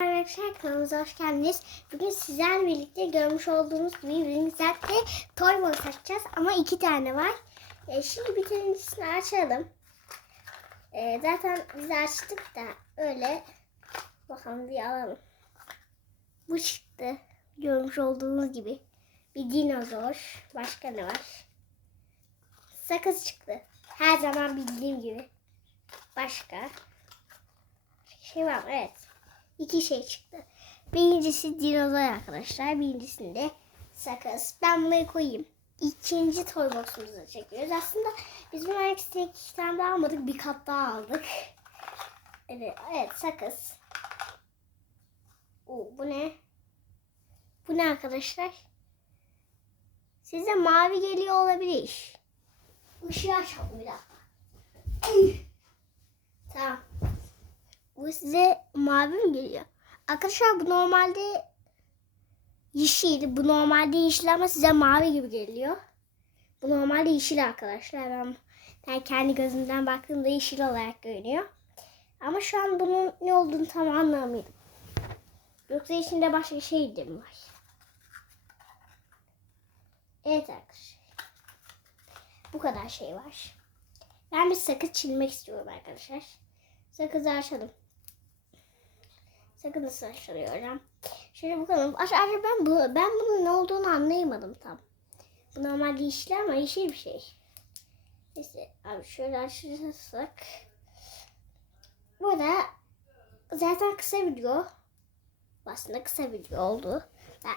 Arkadaşlar kanalımıza hoş geldiniz. Bugün sizlerle birlikte görmüş olduğunuz gibi birinizde toy box açacağız ama iki tane var. E, şimdi bir tanesini açalım. E, zaten biz açtık da öyle bakalım bir alalım. Bu çıktı. Görmüş olduğunuz gibi. Bir dinozor. Başka ne var? Sakız çıktı. Her zaman bildiğim gibi. Başka şey var? Evet. İki şey çıktı. Birincisi dinozor arkadaşlar. Birincisinde sakız. Ben bunları koyayım. İkinci toy box'umuzu çekiyoruz. Aslında biz bu ikisi iki tane daha almadık. Bir kat daha aldık. Evet, evet sakız. Oo, bu ne? Bu ne arkadaşlar? Size mavi geliyor olabilir. Işığı açalım bir dakika. tamam. Bu size mavi mi geliyor? Arkadaşlar bu normalde yeşil. Bu normalde yeşil ama size mavi gibi geliyor. Bu normalde yeşil arkadaşlar. Ben, ben kendi gözümden baktığımda yeşil olarak görünüyor. Ama şu an bunun ne olduğunu tam anlamıyorum. Yoksa içinde başka şey de mi var? Evet arkadaşlar. Bu kadar şey var. Ben bir sakız çilmek istiyorum arkadaşlar. Sakızı açalım. Sakın açılıyor Şöyle bakalım. Aşağı ben bu ben bunun ne olduğunu anlayamadım tam. Bu normal yeşil ama yeşil bir şey. Neyse abi şöyle açırsak. Bu da zaten kısa video. Aslında kısa video oldu. Ben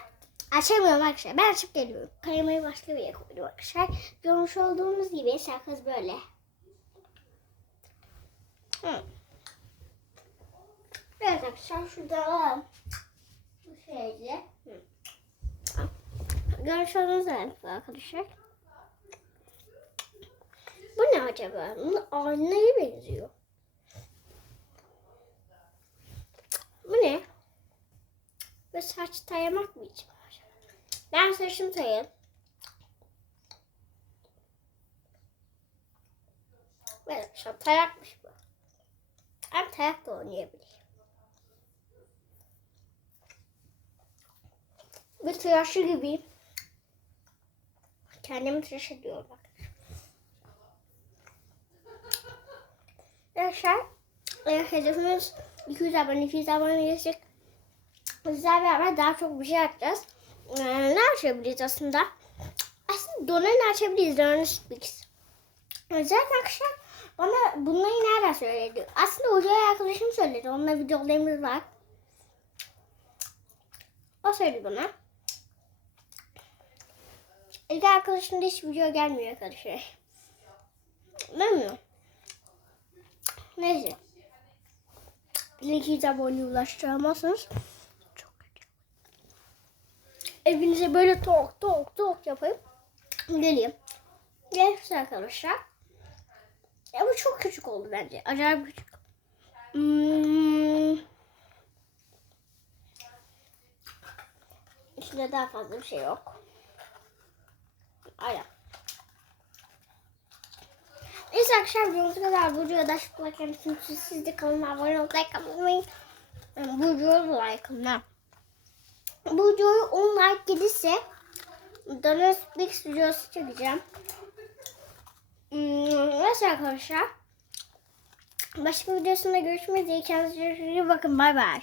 açamıyorum arkadaşlar. Ben açıp geliyorum. Kaymayı başka bir yere koydum arkadaşlar. Görmüş olduğunuz gibi sakız böyle. Hı. Evet arkadaşlar şurada alalım. Bu olduğunuz gibi arkadaşlar. Bu ne acaba? Bu aynaya benziyor. Bu ne? Ve saç tayamak mı için? Ben saçımı tayayım. Evet arkadaşlar tayakmış bu. Hem tayak da oynayabilir. Bir tıraşı gibi. Kendimi tıraş ediyorum bak. Arkadaşlar e, hedefimiz 200 abone, 200 abone geçecek. Bizlerle beraber daha çok bir şey yapacağız. Ee, ne açabiliriz aslında? Aslında donanı açabiliriz. Donanı Speaks. Zaten arkadaşlar bana bunları nereden söyledi? Aslında hocaya arkadaşım söyledi. Onunla videolarımız var. O söyledi bana. İlk arkadaşımda hiç video gelmiyor arkadaşlar. Mi? Neyse. 200 abone ulaştıramazsınız. Çok kötü. Evinize böyle tok tok tok yapayım. Geleyim. Gelsin arkadaşlar. Ya bu çok küçük oldu bence. Acayip küçük. Hmm. İçinde daha fazla bir şey yok. Aynen. Neyse arkadaşlar videomuz kadar. Bu videoda şu yapmışsınız. Siz de kanalıma abone olup like atmayı Bu videoyu like'ına. Bu videoyu 10 like gelirse Dana Speaks videosu çekeceğim. Hmm, neyse arkadaşlar. Başka videosunda görüşmek üzere. Kendinize iyi bakın. Bay bay.